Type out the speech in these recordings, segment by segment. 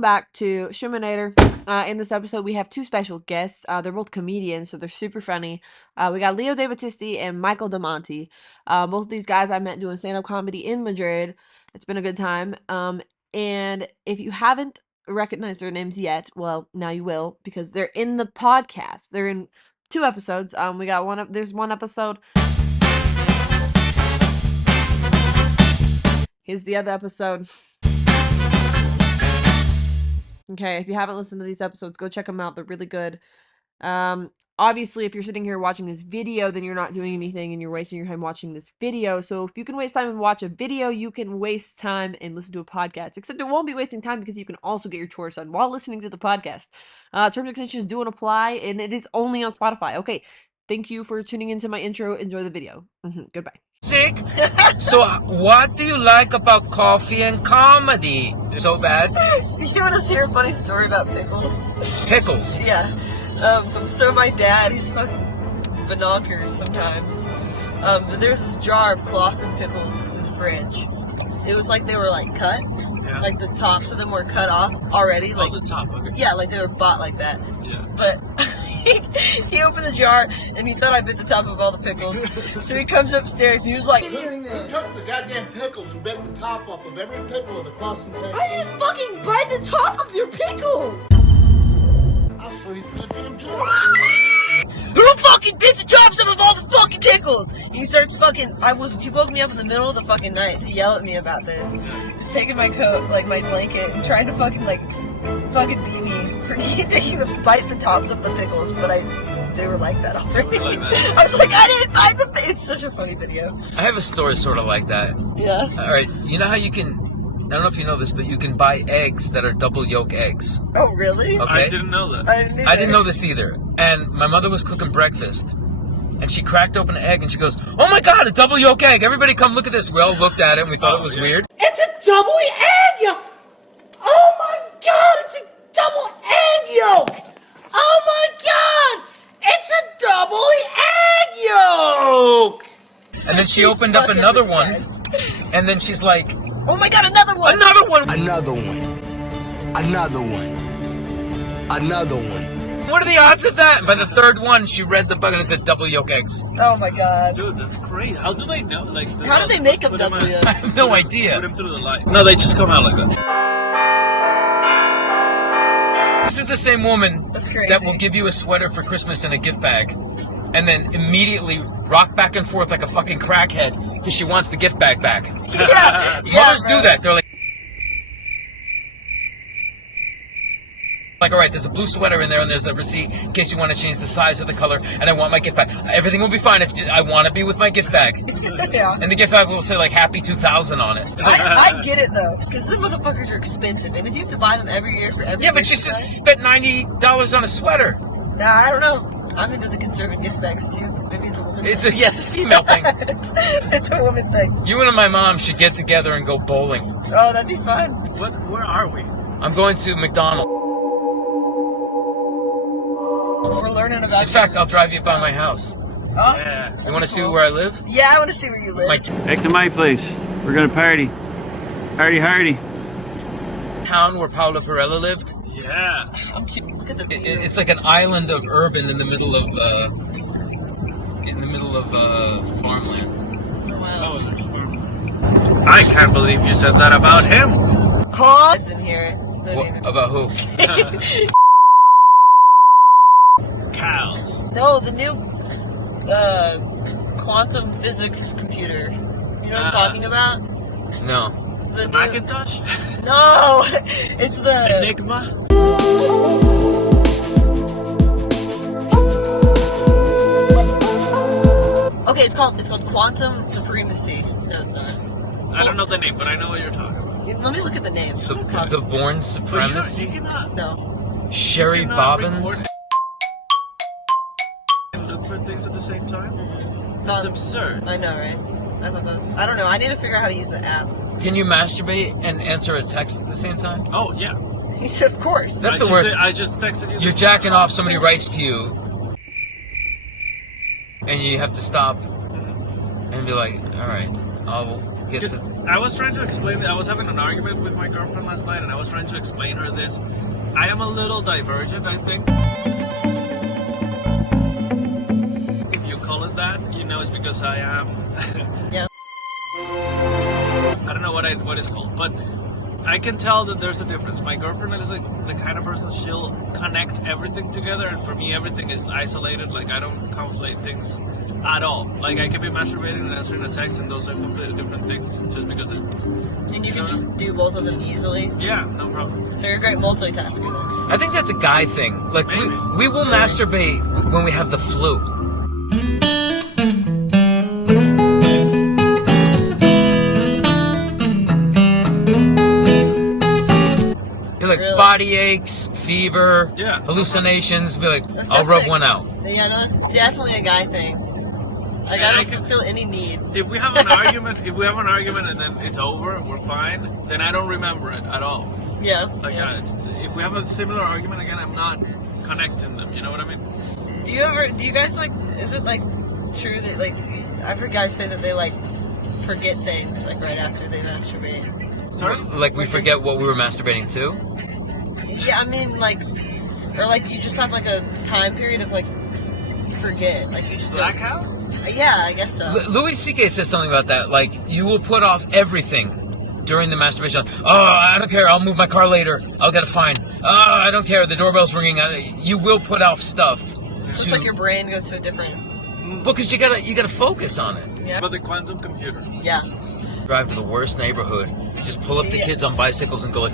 Back to Shumanator. In this episode, we have two special guests. They're both comedians, so they're super funny. We got Leo De Battisti and Michael Damonte. Both of these guys I met doing stand-up comedy in Madrid. It's been a good time. And if you haven't recognized their names yet, well, now you will, because they're in the podcast. They're in two episodes. We got there's one episode. Here's the other episode. Okay, if you haven't listened to these episodes, go check them out. They're really good. Obviously, if you're sitting here watching this video, then you're not doing anything and you're wasting your time watching this video. So if you can waste time and watch a video, you can waste time and listen to a podcast. Except it won't be wasting time because you can also get your chores done while listening to the podcast. Terms and conditions do not apply, and it is only on Spotify. Okay, thank you for tuning into my intro. Enjoy the video. Goodbye. Sick? So what do you like about coffee and comedy? So bad? You want to hear a funny story about pickles? Pickles? Yeah. So my dad, he's fucking bonkers sometimes. But there's this jar of Clausen pickles in the fridge. It was like they were like cut. Yeah. Like the tops of them were cut off already. Like, the top, okay. Yeah, like they were bought like that. Yeah. But he opened the jar and he thought I bit the top of all the pickles. So he comes upstairs and he was like, Who took the goddamn pickles and bit the top off of every pickle of the Clausen pickle? I didn't fucking bite the top of your pickles! I'll show you the damn jar. Who fucking bit the tops of all the fucking pickles? He starts fucking, he woke me up in the middle of the fucking night to yell at me about this. Just taking my coat, like my blanket, and trying to fucking beat me for taking bite the tops of the pickles, but they were like that already. Like that. I was like, I didn't bite it's such a funny video. I have a story sort of like that. Yeah. Alright, you know how you can, I don't know if you know this, but you can buy eggs that are double yolk eggs. Oh, really? Okay? I didn't know that. I didn't know this either. And my mother was cooking breakfast. And she cracked open an egg and she goes, "Oh my god, a double yolk egg! Everybody come look at this." We all looked at it and we thought it was weird. It's a double egg yolk! Oh my god, it's a double egg yolk! Oh my god, it's a double egg yolk! And then she opened up another one. And then she's like, Oh my god, another one! "Another one! Another one. Another one. Another one. What are the odds of that?" And by the third one, she read the book and it said double yolk eggs. Oh my god. Dude, that's great. How do they know? Like, How do they make them put 'em double in- yolk? I have no idea. Put them through the light. No, they just come out like that. This is the same woman That's crazy. that will give you a sweater for Christmas and a gift bag, and then immediately rock back and forth like a fucking crackhead because she wants the gift bag back. Yeah. Mothers bro. do that. They're like, "All right, there's a blue sweater in there, and there's a receipt in case you want to change the size or the color, and I want my gift bag. Everything will be fine if I want to be with my gift bag." Yeah. And the gift bag will say like Happy 2000 on it. I get it though, because the motherfuckers are expensive, and if you have to buy them every year for every Yeah, but she gift bag- spent $90 on a sweater. Nah, I don't know. I'm into the conservative gift bags too. Maybe it's a woman It's thing. a female thing. it's a woman thing. You and my mom should get together and go bowling. Oh, that'd be fun. Where are we? I'm going to McDonald's. We're learning about. In fact, I'll drive you by my house. Oh? Yeah. You want to see where I live? Yeah, I want to see where you live. My Back to my place. We're gonna party. Party hardy. town where Paula Perella lived. Yeah. I'm cute. Look at the view. It's like an island of urban in the middle of farmland. Oh, wow. I can't believe you said that about him. Huh? Isn't here. About who? Cows. No, the new quantum physics computer. You know what I'm talking about? No. The new, Macintosh? no, it's the Enigma? okay. It's called quantum supremacy. No, it's not. I don't know the name, but I know what you're talking about. Let me look at the name. The Born But Supremacy? you cannot No. Sherry you cannot Bobbins? record and look for things at the same time? No, That's absurd. I know, right? I thought that was. I don't know. I need to figure out how to use the app. Can you masturbate and answer a text at the same time? Oh, yeah. He said, "Of course." That's the worst. I just texted you. You're jacking off, somebody writes to you, and you have to stop and be like, "All right, I'll get to." I was trying to explain. I was having an argument with my girlfriend last night, and I was trying to explain her this. I am a little divergent, I think. If you call it that, you know, it's because I am. Yeah. I don't know what it's called, but I can tell that there's a difference. My girlfriend is like the kind of person, she'll connect everything together, and for me everything is isolated. Like I don't conflate things at all. Like I can be masturbating and answering a text, and those are completely different things just because it. And you can just do both of them easily. Yeah, no problem. So you're a great multitasker then. I think that's a guy thing. Like Maybe. we will masturbate when we have the flu. Like Really? body aches, fever, Yeah. hallucinations. Be like, That's I'll rub definitely- one out. Yeah, no, that's definitely a guy thing. Like And I I don't can- feel any need. If we have an argument, and then it's over, we're fine. Then I don't remember it at all. Yeah. Like yeah. if we have a similar argument again, I'm not connecting them. You know what I mean? Do you guys like, is it like true that like, I've heard guys say that they like forget things like right after they masturbate. Sorry. Like we forget what we were masturbating to. Yeah, I mean like, or like you just have like a time period of like, forget, like you just Blackout? don't. Yeah, I guess so. Louis C.K. says something about that. Like you will put off everything during the masturbation. Oh, I don't care. I'll move my car later. I'll get a fine. Oh, I don't care. The doorbell's ringing. You will put off stuff. So it's like your brain goes to a different. Because you gotta focus on it. Yeah. But the quantum computer. Yeah. Drive to the worst neighborhood. Just pull up the Yeah. kids on bicycles and go like.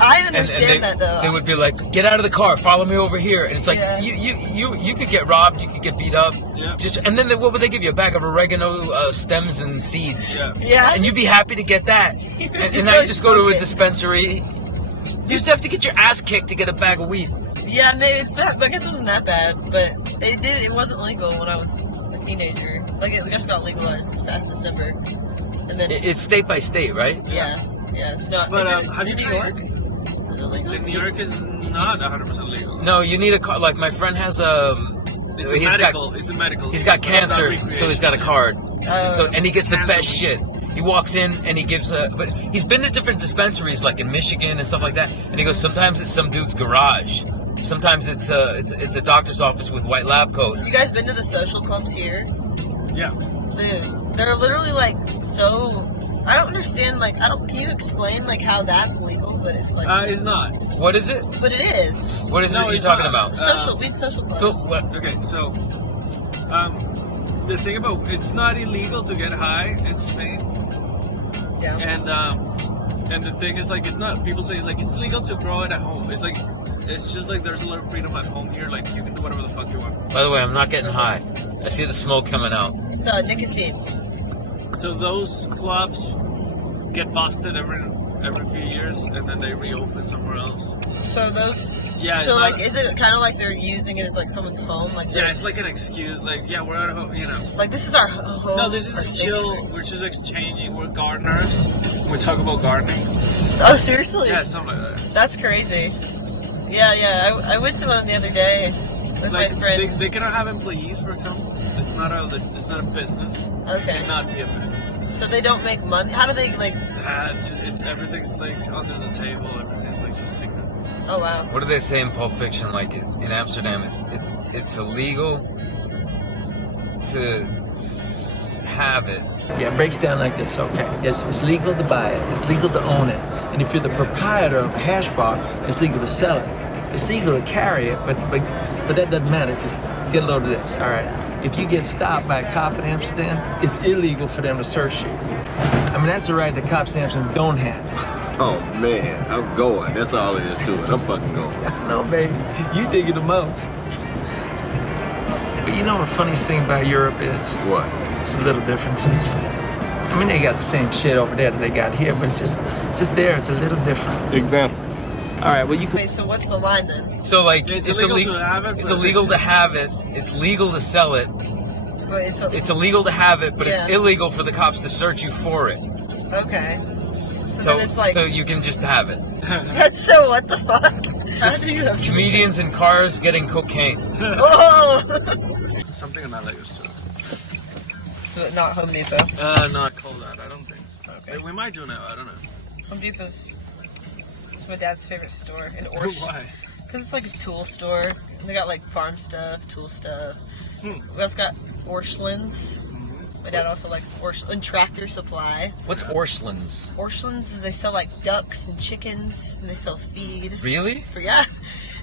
I And understand that though. they would be like, "Get out of the car, follow me over here." And it's like Yeah. you could get robbed, you could get beat up. Yeah. And then what would they give you? A bag of oregano stems and seeds. Yeah. Yeah. And you'd be happy to get that. And now you just go to a dispensary. You used to have to get your ass kicked to get a bag of weed. Yeah, maybe it's bad, but I guess it wasn't that bad. But it wasn't legal when I was a teenager. Like it just got legalized this past December, and then It's state by state, right? yeah, it's not. But, is it how do in you New try York? Is it legal? In New York is not 100% legal. No, you need a car. Like my friend has a. It's the medical. It's the medical. He's got It's not cancer, so he's got a card. And he gets the best shit. He walks in and he gives but he's been to different dispensaries like in Michigan and stuff like that. And he goes, sometimes it's some dude's garage. Sometimes it's a doctor's office with white lab coats. You guys been to the social clubs here? Yeah. Dude, they're literally like so. I don't understand. Like, Can you explain like how that's legal? But it's like. It's not. What is it? But it is. What is No, it you're it's talking not. about? Social Go- clubs. what- Okay, so the thing about it's not illegal to get high in Spain, Yeah. and the thing is like it's not. People say like it's legal to grow it at home. It's like it's just like there's a lot of freedom at home here. Like you can do whatever the fuck you want. By the way, I'm not getting high. I see the smoke coming out. It's nicotine. So those clubs get busted every few years, and then they reopen somewhere else. So those. Yeah. So it's like, not- is it kind of like they're using it as like someone's home? Like yeah, it's like an excuse. Like yeah, we're at home. You know. like this is our home. No, this is our a safe skill. space. We're just exchanging. We're gardeners. We talk about gardening. Oh, seriously? Yeah, something like that. That's crazy. Yeah. I went to one the other day with Like my friend. they cannot have employees, for example. It's not a business. Okay. It cannot be a business. So they don't make money. How do they like? It's everything's like under the table. Everything's like just sickness. Oh wow. What do they say in Pulp Fiction? Like in Amsterdam, it's illegal to have it. Yeah, it breaks down like this, okay. It's legal to buy it, it's legal to own it. And if you're the proprietor of a hash bar, it's legal to sell it. It's legal to carry it, but that doesn't matter, because get a load of this, all right. If you get stopped by a cop in Amsterdam, it's illegal for them to search you. I mean, that's the right the cops in Amsterdam don't have. Oh man, I'm going. That's all there is to it. I'm fucking going. No, baby, you dig it the most. But you know what the funniest thing about Europe is? What? It's the little differences. I mean, they got the same shit over there that they got here, but it's just there. It's a little different. Example. All right, well, you can. Wait. So what's the line then? So like It's it's illegal illegal. to have it, It's but- illegal to have it. It's legal to sell it. Wait, It's illegal to have it, but it's Yeah. illegal for the cops to search you for it. okay. So then it's like- so you can just have it. That's so. What the fuck? How do you have Comedians in cars getting cocaine. Oh. Something I'm not used to. Not Home Depot. Not call that. I don't think. Okay. We might do now. I don't know. Home Depot's it's my dad's favorite store in Orsh. Why? Because it's like a tool store. They got like farm stuff, tool stuff. We also got Orscheln's. My dad also likes Orscheln Tractor Supply. What's Orscheln's? Orscheln's is they sell like ducks and chickens, and they sell feed. Really? Yeah.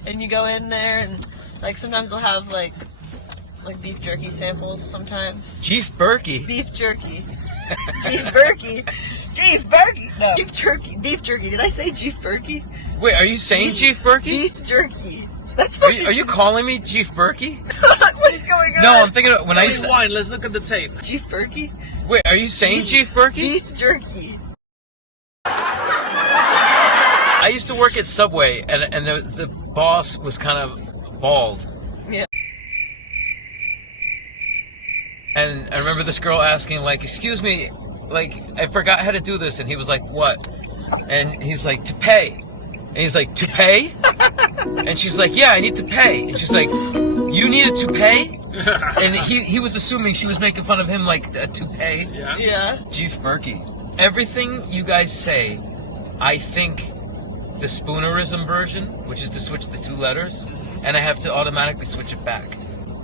And you go in there, and like sometimes they'll have like beef jerky samples. Sometimes Chief Berkey. beef jerky. Beef Berkey. Beef Berkey. No. Beef jerky. Beef jerky. Did I say Chief Berkey? Wait, are you saying Chief Berkey? Beef jerky. That's Are what you calling me Chief Berkey? what is going on? No, I'm thinking of when I used to. Wine. Let's look at the tape. Chief Berkey. Wait, are you saying Chief Berkey? Beef jerky. I used to work at Subway, and the boss was kind of bald. Yeah. And I remember this girl asking, like, "Excuse me, like, I forgot how to do this," and he was like, "What?" And he's like, "To pay." And he's like, "To pay?" And she's like, "Yeah, I need to pay." And she's like, "You needed to pay?" And he was assuming she was making fun of him, like, to pay. Yeah. Yeah. Chief Murky. Everything you guys say, I think the Spoonerism version, which is to switch the two letters, and I have to automatically switch it back.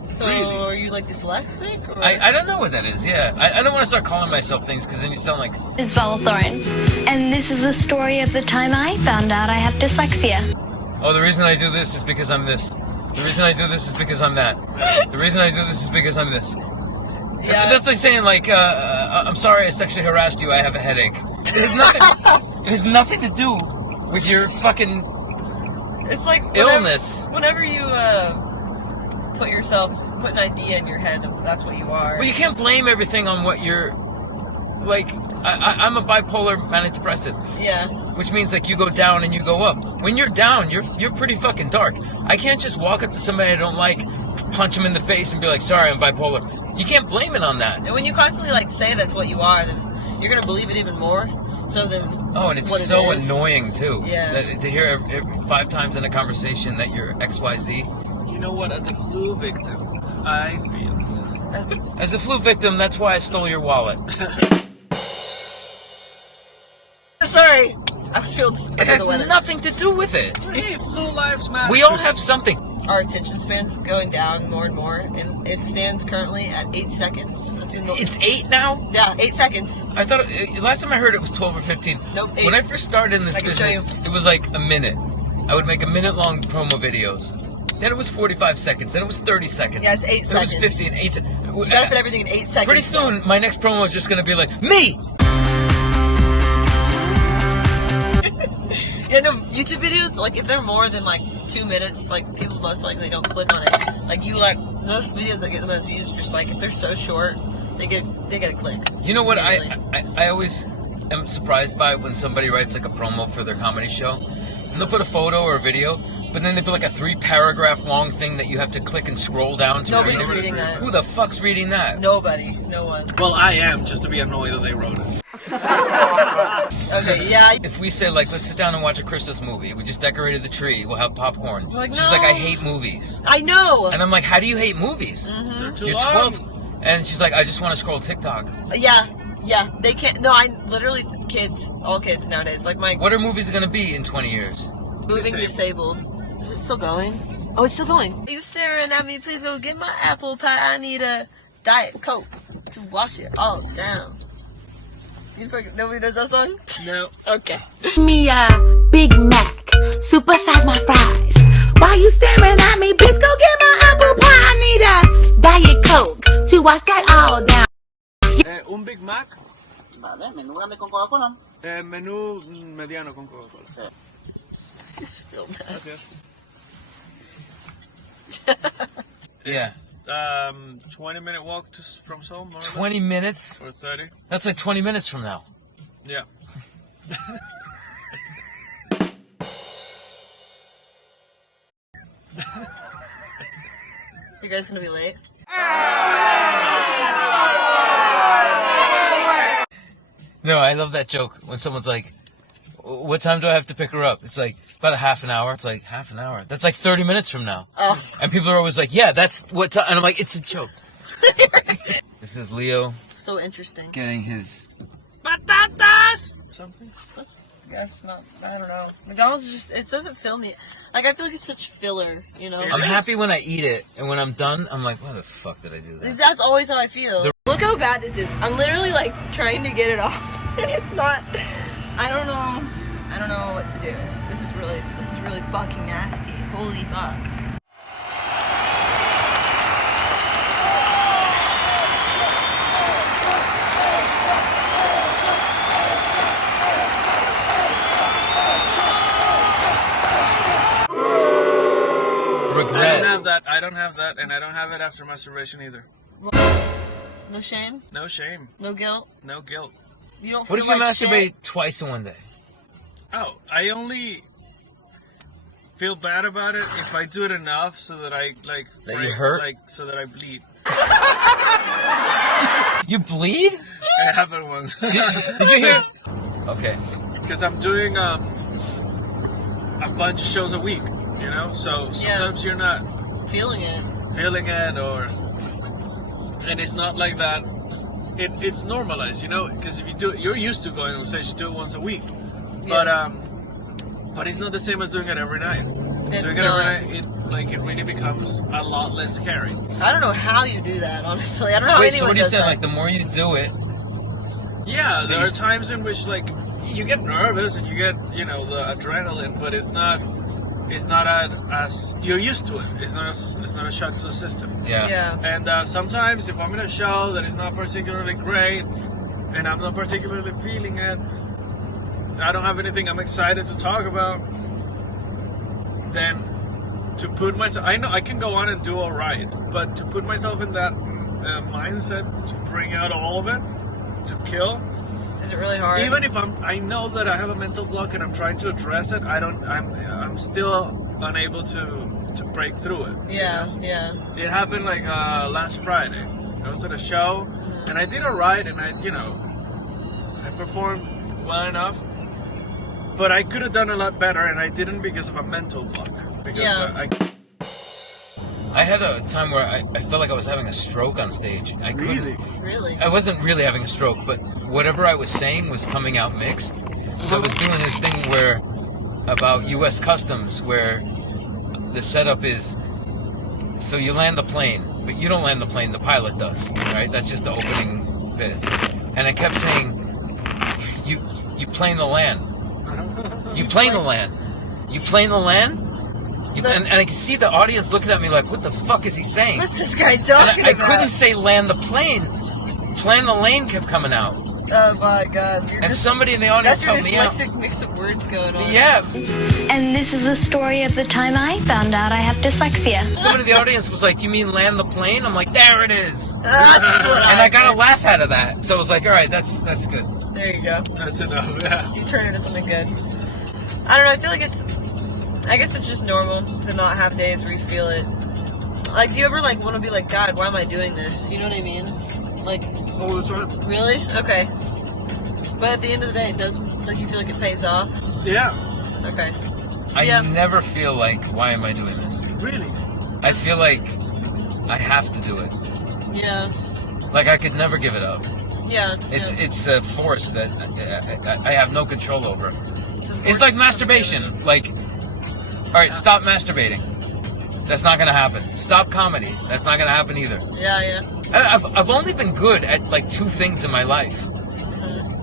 So Really? are you like dyslexic? Or? I don't know what that is, yeah. I don't want to start calling myself things because then you sound like... Is Val Thorne, and this is the story of the time I found out I have dyslexia. Oh, the reason I do this is because I'm this. The reason I do this is because I'm that. The reason I do this is because I'm this. Yeah. That's like saying, like, I'm sorry I sexually harassed you, I have a headache. It has nothing to do with your fucking It's like illness. Whenever you put an idea in your head, that's what you are. Well, you can't blame everything on what you're... Like, I'm a bipolar manic depressive. Yeah. Which means, like, you go down and you go up. When you're down, you're pretty fucking dark. I can't just walk up to somebody I don't like, punch them in the face, and be like, sorry, I'm bipolar. You can't blame it on that. And when you constantly like say that's what you are, then you're gonna believe it even more. So then. Oh, and it's what it so is- annoying, too. Yeah. To hear 5 times in a conversation that you're XYZ. You know what? As a flu victim, I feel. As a flu victim, that's why I stole your wallet. Sorry, I was feeling It has nothing to do with it. Hey, flu lives matter. We all have something. Our attention span's going down more and more, and it stands currently at 8 seconds. It's 8 now? Yeah, 8 seconds. I thought last time I heard it was 12 or 15. Nope, 8. When I first started in this I can show business, it was like a minute. I would make a minute-long promo videos. Then it was 45 seconds. Then it was 30 seconds. Yeah, it's 8 then seconds. It was 15. 8 seconds. You gotta put everything in 8 seconds. Pretty soon, my next promo is just gonna be like, me! Yeah, no, YouTube videos, like, if they're more than, like, 2 minutes, like, people most likely don't click on it. Like, most videos that get the most views are just, like, if they're so short, they get a click. You know what Immediately. I always am surprised by when somebody writes like a promo for their comedy show, and they'll put a photo or a video, but then they put like a 3-paragraph long thing that you have to click and scroll down to Nobody's read. reading that. Who the fuck's reading that? Nobody. No one. Well, I am, just to be annoyed that they wrote it. Okay, yeah. If we say like, let's sit down and watch a Christmas movie, we just decorated the tree, we'll have popcorn. Like, She's no. like, I hate movies. I know! And I'm like, how do you hate movies? They're too You're long. 12. And she's like, I just want to scroll TikTok. Yeah, they can't. No, I literally, all kids nowadays, like my What are movies going to be in 20 years? moving disabled. Is it still going? Oh, it's still going. Are you staring at me? Please go get my apple pie. I need a Diet Coke to wash it all down. Nobody knows that song? No. Okay. Me a Big Mac, supersize my fries. Why you staring at me, bitch? Go get my apple pie. I need a Diet Coke to wash that all down. Un Big Mac. Vale, menú grande con Coca-Cola. Menú mediano con Coca-Cola. Sí. It's filmed. Yeah. 20-minute walk from home. More or less. 20 minutes? Or 30. That's like 20 minutes from now. Yeah. You guys gonna be late? No, I love that joke when someone's like, what time do I have to pick her up? It's like, about a half an hour. It's like, half an hour? That's like 30 minutes from now. Oh. And people are always like, yeah, that's what time. And I'm like, it's a joke. This is Leo So interesting. getting his patatas! Something. That's not. I don't know. McDonald's just it doesn't fill me. Like I feel like it's such filler. You know. I'm happy when I eat it, and when I'm done, I'm like, why the fuck did I do that? That's always how I feel. Look how bad this is. I'm literally like trying to get it off, and it's not. I don't know. I don't know what to do. This is really fucking nasty. Holy fuck. Regret. I don't have that, and I don't have it after masturbation either. No shame. No shame. No guilt. No guilt. You don't. What feel if you like masturbate shit? twice in one day? Oh, I only feel bad about it if I do it enough so that I like That you hurt? like so that I bleed. You bleed? It happened once. Okay. Because I'm doing a bunch of shows a week, you know. So sometimes you're not feeling it, or and it's not like that. It's normalized, you know, because if you do it, you're used to going on stage. You do it once a week, but it's not the same as doing it every night. It's doing not. it every night, it really becomes a lot less scary. I don't know how you do that, honestly. I don't know how Wait, so anyone what are you does saying? that. Like, the more you do it... Yeah, there are times in which, like, you get nervous and you get, you know, the adrenaline, but it's not as you're used to it. It's not a shock to the system. Yeah. And sometimes if I'm in a show that is not particularly great and I'm not particularly feeling it, I don't have anything I'm excited to talk about, then to put myself, I know I can go on and do all right, but to put myself in that mindset to bring out all of it, to kill. Is it really hard? Even if I know that I have a mental block and I'm trying to address it, I'm still unable to break through it. Yeah. It happened like last Friday. I was at a show and I did alright, and I performed well enough, but I could have done a lot better, and I didn't because of a mental block. Because I had a time where I felt like I was having a stroke on stage. I couldn't. Really? I wasn't really having a stroke, but whatever I was saying was coming out mixed. So I was doing this thing where about U.S. Customs, where the setup is, so you land the plane, but you don't land the plane, the pilot does, right? That's just the opening bit. And I kept saying, you plane the land. You plane the land. You plane the land? And I could see the audience looking at me like, what the fuck is he saying? What's this guy talking I about? couldn't say land the plane. Plan the lane kept coming out. Oh my god. And somebody in the audience helped me out. That's your dyslexic mix of words going on. Yeah. And this is the story of the time I found out I have dyslexia. Somebody in the audience was like, you mean land the plane? I'm like, there it is. That's what And I got a laugh out of that. So I was like, all right, that's good. There you go. That's enough. Yeah. You turn it into something good. I don't know, I feel like I guess it's just normal to not have days where you feel it. Like, do you ever, like, want to be like, God, why am I doing this? You know what I mean? Like, all the time. Really? Okay. But at the end of the day, it does, like, you feel like it pays off? Yeah. Okay. I never feel like, why am I doing this? Really? I feel like I have to do it. Yeah. Like, I could never give it up. Yeah. It's a force that I have no control over. It's like masturbation. Like, all right, stop masturbating. That's not gonna happen. Stop comedy. That's not gonna happen either. Yeah. I've only been good at like two things in my life,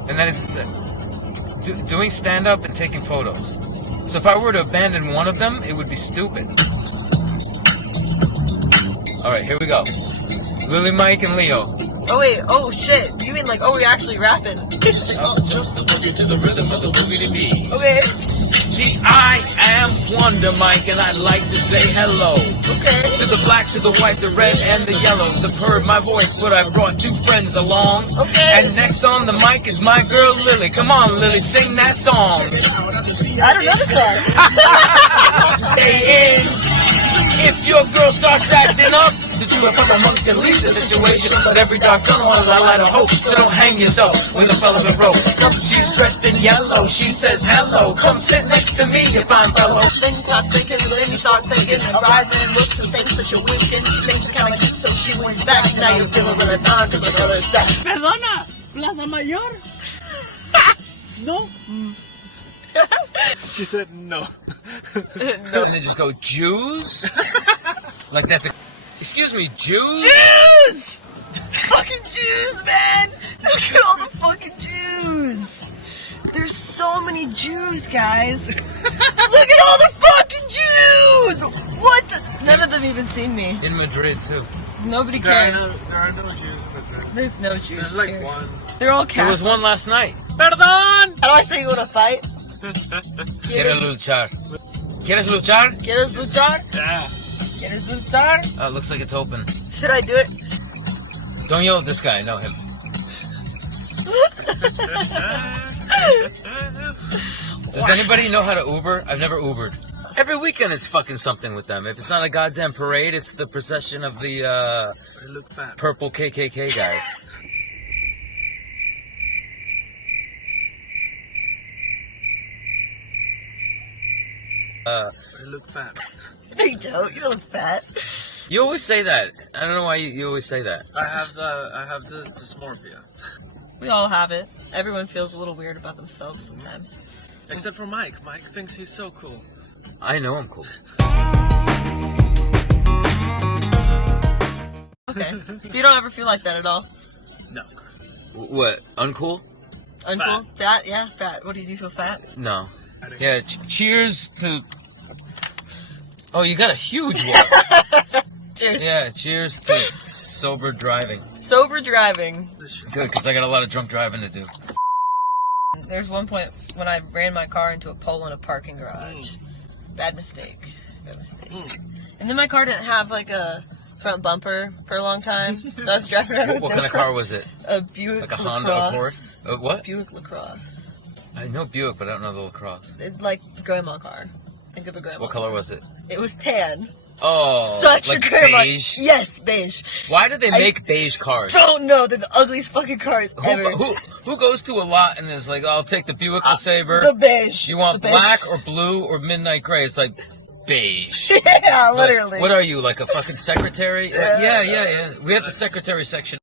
and that is doing stand-up and taking photos. So if I were to abandon one of them, it would be stupid. All right, here we go. Lily, Mike, and Leo. Oh wait, oh shit. You mean like, we're actually rapping? Okay. See, I am Wonder Mike, and I'd like to say hello. Okay. To the black, to the white, the red, and the yellow. They've heard my voice, but I brought two friends along. Okay. And next on the mic is my girl Lily. Come on, Lily, sing that song. I don't know the song. Stay in. If your girl starts acting up, do it for the monk and leave the situation. But every dark tunnel has a light of hope. So don't hang yourself when the fella been broke. She's dressed in yellow. She says hello. Come sit next to me, you fine fellow. Then you start thinking, then you start thinking, and rising and looks and things that you're winking. Things kind of keep so she wins back. Now you're feeling really fine because the color is stacked. Perdona, Plaza Mayor. No. She said no. And they just go, Jews? Like that's a... Excuse me, Jews? Jews! Fucking Jews, man! Look at all the fucking Jews! There's so many Jews, guys. Look at all the fucking Jews! What the... None of them even seen me. In Madrid, too. Nobody There are cares. no Jews in Madrid. There's no Jews There's like here. one. They're all There was Catholics. one last night. Perdón! How do I say you want to fight? ¿Quieres luchar? ¿Quieres luchar? ¿Quieres luchar? Yeah. ¿Quieres luchar? Oh, it looks like it's open. Should I do it? Don't yell at this guy, no him. Does anybody know how to Uber? I've never Ubered. Every weekend it's fucking something with them. If it's not a goddamn parade, it's the procession of the They look fat. purple KKK guys. They look fat. No, you don't. You don't look fat. You always say that. I don't know why you always say that. I have the dysmorphia. We all have it. Everyone feels a little weird about themselves sometimes. Except for Mike. Mike thinks he's so cool. I know I'm cool. Okay. So you don't ever feel like that at all? No. What? Uncool? Uncool? Fat? Yeah, fat. What do you feel fat? No. Yeah, cheers to... Oh, you got a huge one. Cheers. Yeah, cheers to sober driving. Sober driving. Good, because I got a lot of drunk driving to do. There's one point when I ran my car into a pole in a parking garage. Bad mistake. Bad mistake. And then my car didn't have like a front bumper for a long time, so I was driving around with What no kind of car was it? A Buick Like a LaCrosse. Honda Accord? What? Buick LaCrosse. I know Buick, but I don't know the LaCrosse. It's like a grandma car. Think of a grandma. What color was it? It was tan. Oh, Such like a grandma. beige? Yes, beige. Why do they make beige cars? Don't know. They're the ugliest fucking cars ever. Who goes to a lot and is like, oh, I'll take the Buick LeSabre. The beige. You want The beige. black or blue or midnight gray? It's like beige. Yeah, Like, literally. what are you, like a fucking secretary? Yeah. We have the secretary section.